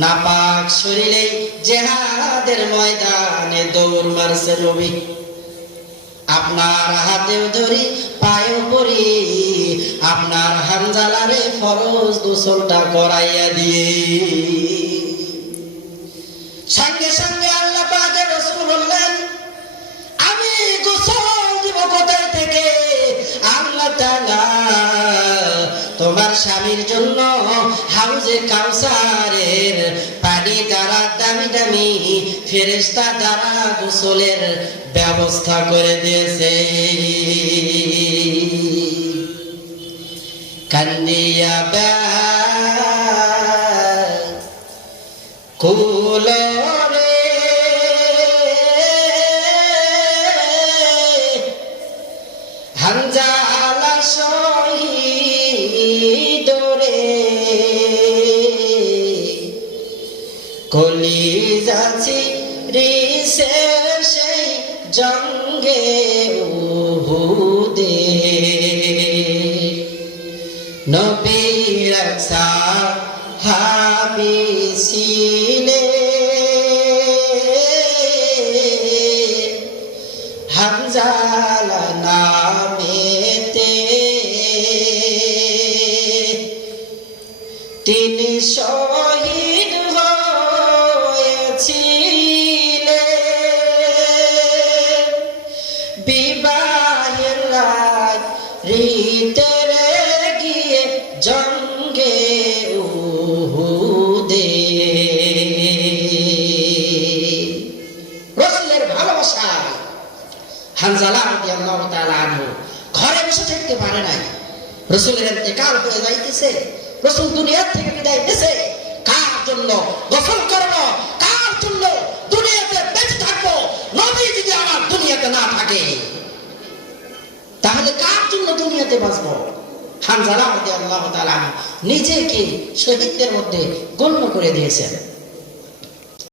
নাপাক শরীরে জিহাদের ময়দানে দৌড় মারছে নবী। আপনার হাতেও ধরি পায়েও পড়ি, আপনার হানজালারে ফরজ গোসলটা করাইয়া দিয়ে। সঙ্গে সঙ্গে আল্লাহ পাকের রাসূল বললেন, আমি গোসল দিব কোথায় থেকে? আল্লাহ তাআলা তোমার স্বামীর জন্য হাউজে কাউসারের পানি দ্বারা দামি দামি ফেরেশতা দ্বারা গোসলের ব্যবস্থা করে দিয়েছে। কান্দিয়া কুলরে হানজালা শহীদ রে, কলিজা ছিঁড়িছে সেই জঙ্গে উহুদে। নবীর সাহাবী ছিলেন হানজালা নামেতে, তিনি শহীদ হয়েছিলেন বিবাহের রাতে গিয়ে জঙ্গে উহুদে। রাসূলের ভালোবাসা হানজালা রাদিয়াল্লাহু তাআলা আনহু ঘরে বসে থাকতে পারে নাই। রাসূলের ইন্তেকাল হয়ে যাইতেছে, রাসূল দুনিয়া থেকে বিদায় নিয়েছে। কার জন্য গোসল করব, কার জন্য দুনিয়াতে বেঁচে থাকবো? নবী যদি আমার দুনিয়াতে না থাকে তাহলে কার জন্য দুনিয়াতে বাঁচবো? হানজালা রাদিয়াল্লাহু তাআলা নিজেকে শহীদদের মধ্যে গণ্য করে দিয়েছেন।